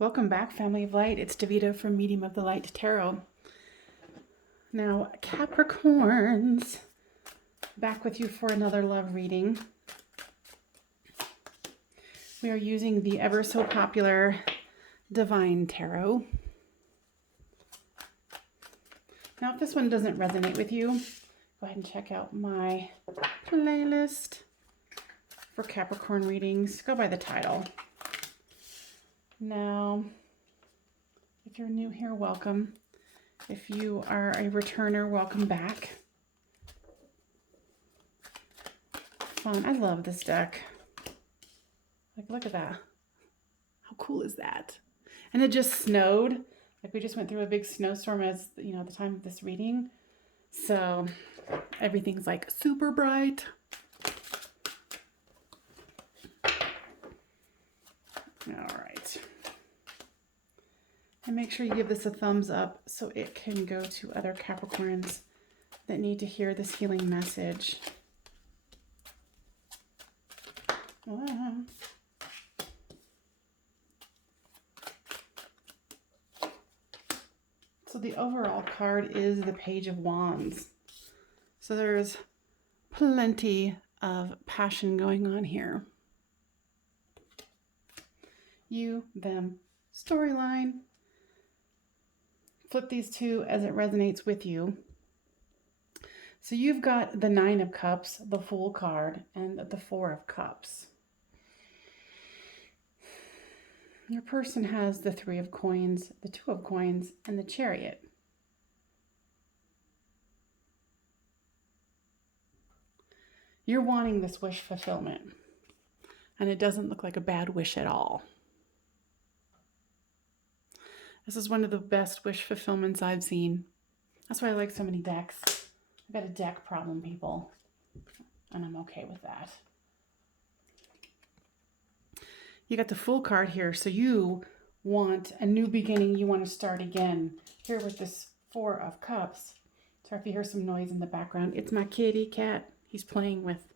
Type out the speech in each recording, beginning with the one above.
Welcome back, Family of Light. It's Davita from Medium of the Light Tarot. Now, Capricorns, back with you for another love reading. We are using the ever so popular Divine Tarot. Now, if this one doesn't resonate with you, go ahead and check out my playlist for Capricorn readings. Go by the title. Now, if you're new here, welcome. If you are a returner, welcome back. Fun. I love this deck. Like, look at that. How cool is that? And it just snowed. Like, we just went through a big snowstorm as, you know, at the time of this reading. So everything's like super bright. All right. And make sure you give this a thumbs up so it can go to other Capricorns that need to hear this healing message. So the overall card is the Page of Wands. So there's plenty of passion going on here. You, them, storyline. Flip these two as it resonates with you. So you've got the Nine of Cups, the Fool card, and the Four of Cups. Your person has the Three of Coins, the Two of Coins, and the Chariot. You're wanting this wish fulfillment, and it doesn't look like a bad wish at all. This is one of the best wish fulfillments I've seen. That's why I like so many decks. I've got a deck problem, people, and I'm okay with that. You got the Fool card here, so you want a new beginning. You want to start again. Here with this Four of Cups. Sorry if you hear some noise in the background. It's my kitty cat. He's playing with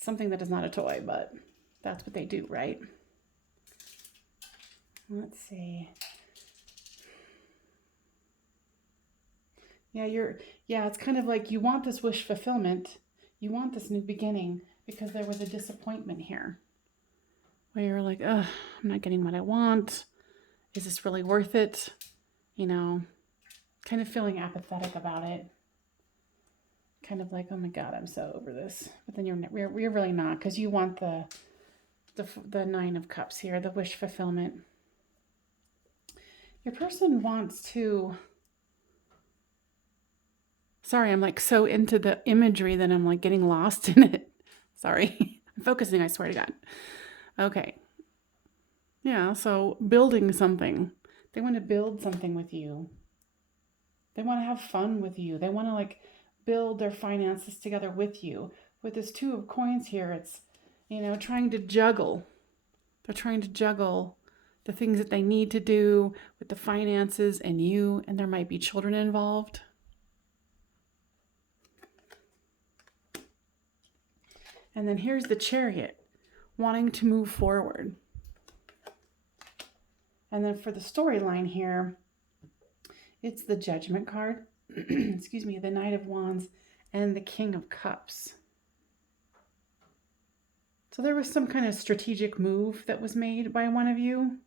something that is not a toy, but that's what they do, right? Let's see. Yeah, it's kind of like you want this wish fulfillment. You want this new beginning because there was a disappointment here. Where you're like, ugh, I'm not getting what I want. Is this really worth it? You know, kind of feeling apathetic about it. Kind of like, oh my God, I'm so over this. But then you're really not, because you want the Nine of Cups here, the wish fulfillment. Your person wants to... Sorry, I'm like so into the imagery that I'm like getting lost in it. Sorry. I'm focusing, I swear to God. Okay. Yeah, so building something. They want to build something with you. They want to have fun with you. They want to like build their finances together with you. With this Two of Coins here, it's, you know, trying to juggle. They're trying to juggle the things that they need to do with the finances and you, and there might be children involved. And then here's the Chariot, wanting to move forward. And then for the storyline here, it's the Judgment card, excuse me, the Knight of Wands, and the King of Cups. So there was some kind of strategic move that was made by one of you.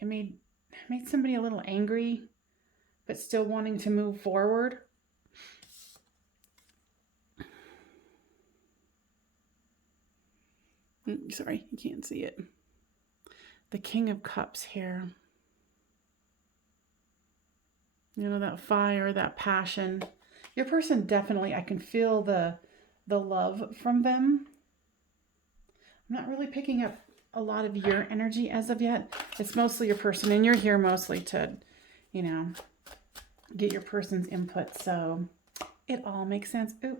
It made somebody a little angry, but still wanting to move forward. Sorry, you can't see it. The King of Cups here. You know, that fire, that passion. Your person definitely, I can feel the love from them. I'm not really picking up a lot of your energy as of yet. It's mostly your person, and you're here mostly to, you know, get your person's input. So it all makes sense. Ooh,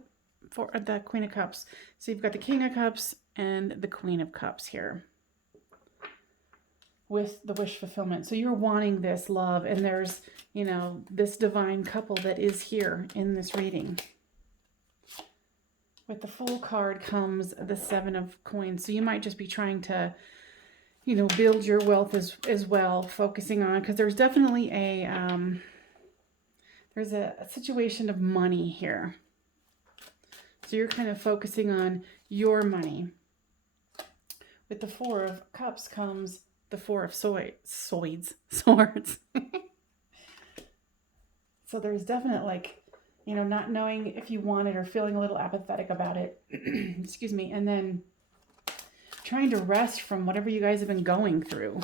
for the Queen of Cups. So you've got the King of Cups and the Queen of Cups here with the wish fulfillment. So you're wanting this love, and there's, you know, this divine couple that is here in this reading. With the Fool card comes the Seven of Coins. So you might just be trying to, you know, build your wealth as well, focusing on, because there's definitely there's a situation of money here. So you're kind of focusing on your money. With the Four of Cups comes the Four of Swords. So there's definite, like, you know, not knowing if you want it or feeling a little apathetic about it. Excuse me. And then trying to rest from whatever you guys have been going through.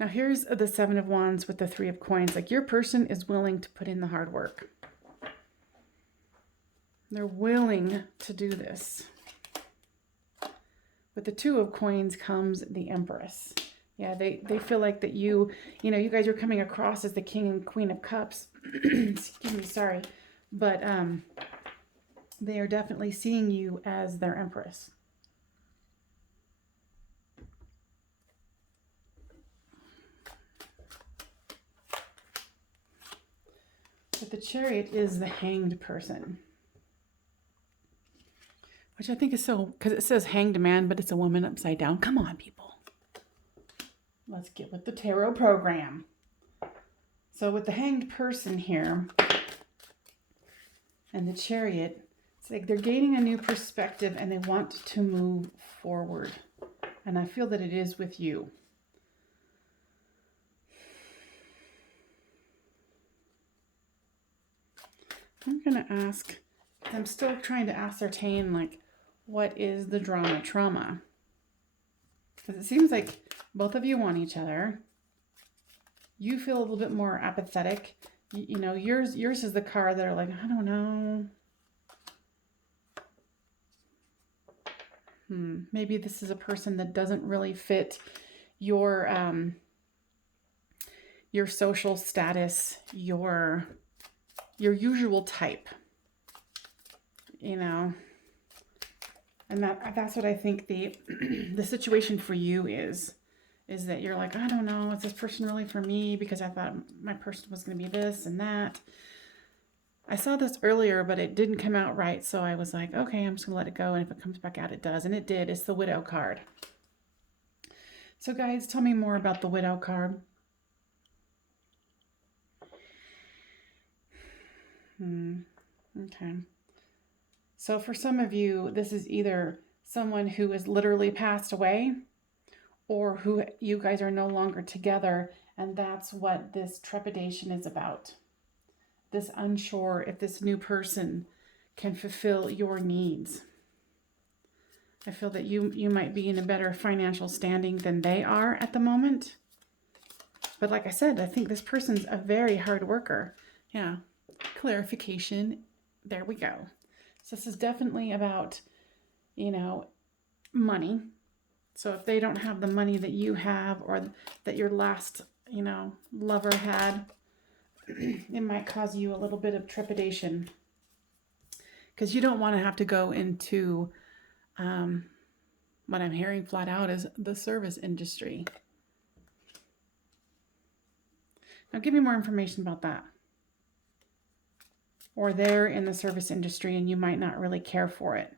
Now here's the Seven of Wands with the Three of Coins. Like, your person is willing to put in the hard work. They're willing to do this. With the Two of Coins comes the Empress. Yeah, they feel like that you know, you guys are coming across as the King and Queen of Cups. Excuse me, sorry. But they are definitely seeing you as their Empress. But the Chariot is the hanged person. Which I think is so, because it says hanged man, but it's a woman upside down. Come on, people. Let's get with the tarot program. So with the hanged person here and the Chariot, it's like they're gaining a new perspective and they want to move forward. And I feel that it is with you. I'm going to ask, I'm still trying to ascertain, like, what is the drama trauma? Because it seems like both of you want each other. You feel a little bit more apathetic. You know, yours is the card that are like, I don't know. Maybe this is a person that doesn't really fit your social status, your usual type. You know. And that's what I think the situation for you is that you're like, I don't know, is this person really for me? Because I thought my person was going to be this and that. I saw this earlier, but it didn't come out right. So I was like, okay, I'm just going to let it go. And if it comes back out, it does. And it did. It's the Widow card. So guys, tell me more about the Widow card. Okay. So for some of you, this is either someone who has literally passed away or who you guys are no longer together. And that's what this trepidation is about. This unsure if this new person can fulfill your needs. I feel that you might be in a better financial standing than they are at the moment. But like I said, I think this person's a very hard worker. Yeah. Clarification. There we go. So this is definitely about, you know, money. So if they don't have the money that you have or that your last, you know, lover had, it might cause you a little bit of trepidation. Because you don't want to have to go into what I'm hearing flat out is the service industry. Now give me more information about that. Or they're in the service industry and you might not really care for it.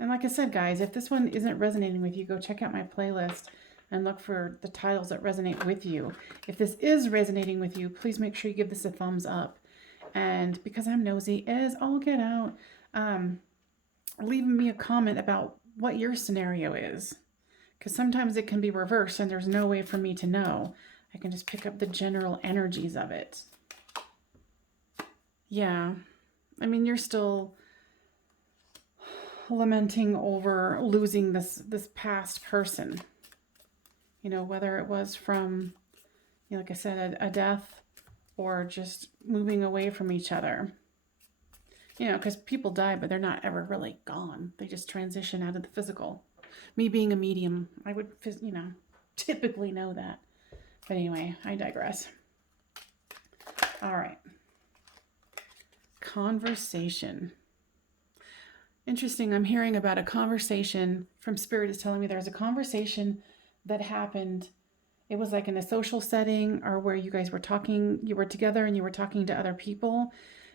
And like I said, guys, if this one isn't resonating with you, go check out my playlist and look for the titles that resonate with you. If this is resonating with you, please make sure you give this a thumbs up. And because I'm nosy as all get out, leaving me a comment about what your scenario is. Because sometimes it can be reversed and there's no way for me to know. I can just pick up the general energies of it. Yeah, I mean, you're still lamenting over losing this past person. You know, whether it was from, you know, like I said, a death or just moving away from each other. You know, because people die, but they're not ever really gone. They just transition out of the physical. Me being a medium, I would, you know, typically know that. But anyway, I digress. All right. Conversation. Interesting. I'm hearing about a conversation from Spirit is telling me there's a conversation that happened. It was like in a social setting or where you guys were talking, you were together and you were talking to other people.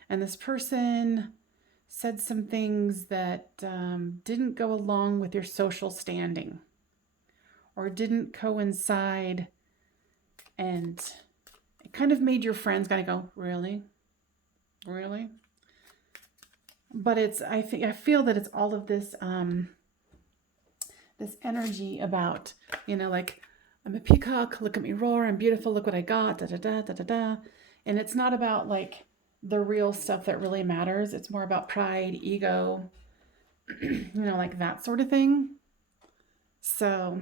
And this person said some things that didn't go along with your social standing or didn't coincide, and it kind of made your friends kind of go, really? Really? But I feel that it's all of this this energy about, like, I'm a peacock, look at me roar, I'm beautiful, look what I got, da da da da da da. And it's not about like the real stuff that really matters. It's more about pride, ego, like that sort of thing. So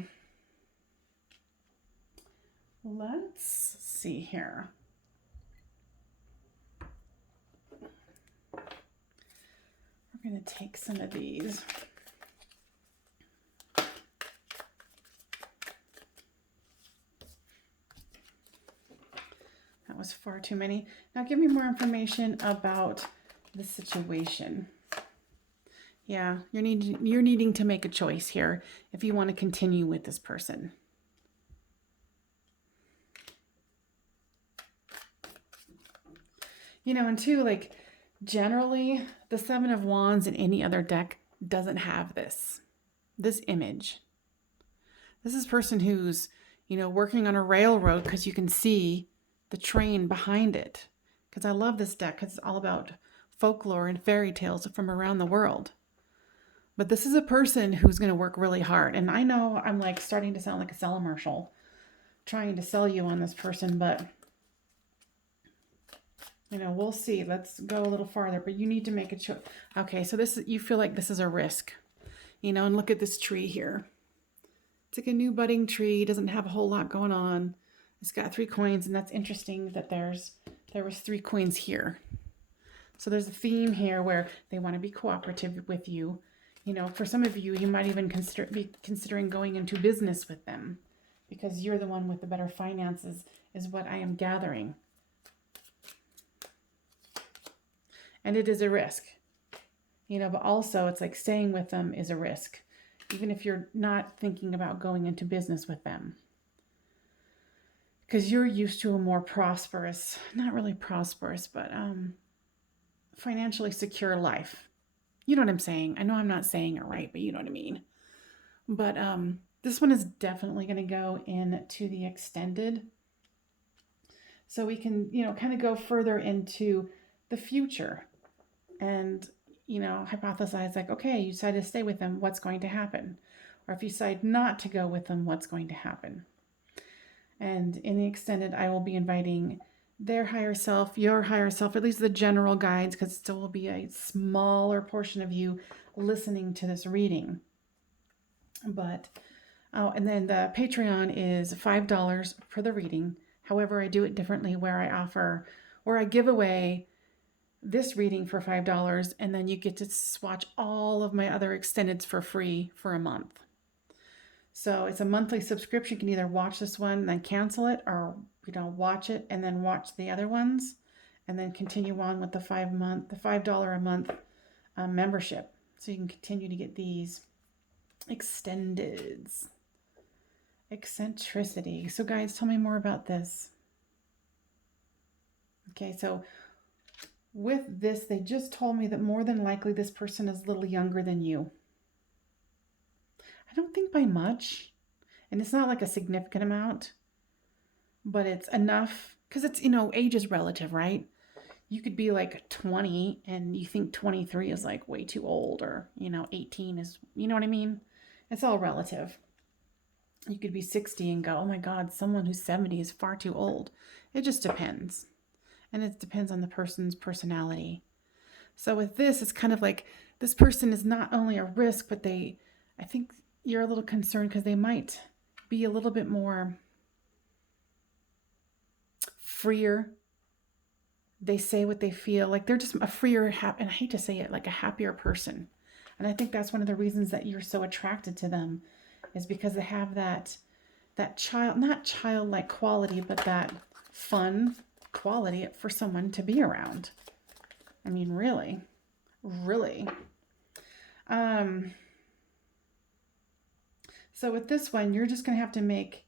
let's see here. We're going to take some of these. That was far too many. Now give me more information about the situation. Yeah, you're needing to make a choice here if you want to continue with this person. And two, like, generally the Seven of Wands in any other deck doesn't have this image. This is a person who's, working on a railroad because you can see the train behind it. Because I love this deck because it's all about folklore and fairy tales from around the world. But this is a person who's going to work really hard. And I know I'm like starting to sound like a telemarshal trying to sell you on this person, but we'll see. Let's go a little farther, but you need to make a choice. Okay, so you feel like this is a risk, and look at this tree here. It's like a new budding tree, doesn't have a whole lot going on. It's got 3 coins, and that's interesting that there was 3 coins here. So there's a theme here where they want to be cooperative with you. For some of you, you might even be considering going into business with them because you're the one with the better finances, is what I am gathering. And it is a risk, but also it's like staying with them is a risk, even if you're not thinking about going into business with them. Because you're used to a more prosperous, not really prosperous, but financially secure life. You know what I'm saying? I know I'm not saying it right, but you know what I mean. But this one is definitely going to go into the extended. So we can, kind of go further into the future and, hypothesize like, okay, you decide to stay with them, what's going to happen? Or if you decide not to go with them, what's going to happen? And in the extended, I will be inviting their higher self, your higher self, at least the general guides, because it still will be a smaller portion of you listening to this reading. But, and then the Patreon is $5 for the reading. However, I do it differently where I give away this reading for $5, and then you get to watch all of my other extendeds for free for a month. So it's a monthly subscription. You can either watch this one and then cancel it, or watch it and then watch the other ones, and then continue on with the $5 a month membership. So you can continue to get these extendeds. Eccentricity. So guys, tell me more about this. Okay, so with this, they just told me that more than likely this person is a little younger than you. I don't think by much, and it's not like a significant amount, but it's enough, because it's, age is relative, right? You could be like 20 and you think 23 is like way too old, or 18 is, you know what I mean? It's all relative. You could be 60 and go, oh my God, someone who's 70 is far too old. It just depends. And it depends on the person's personality. So with this, it's kind of like this person is not only a risk, but I think you're a little concerned because they might be a little bit more freer. They say what they feel. Like they're just a freer, and I hate to say it, like a happier person. And I think that's one of the reasons that you're so attracted to them, is because they have that not childlike quality, but that fun quality for someone to be around. I mean, really. So with this one, you're just going to have to make,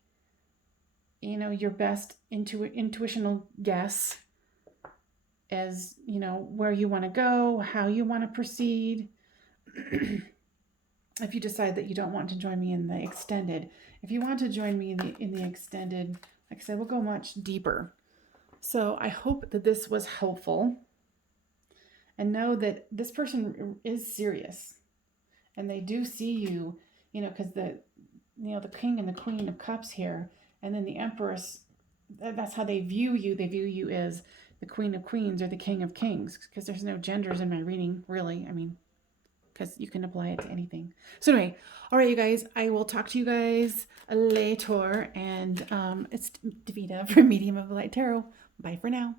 your best intuitional guess as, where you want to go, how you want to proceed. If you decide that you don't want to join me in the extended, if you want to join me in the extended, like I said, we'll go much deeper. So I hope that this was helpful, and know that this person is serious, and they do see you, because the king and the queen of cups here, and then the empress, that's how they view you. They view you as the queen of queens or the king of kings, because there's no genders in my reading, really. I mean, because you can apply it to anything. So anyway, all right, you guys, I will talk to you guys later. And it's Davida from Medium of the Light Tarot. Bye for now.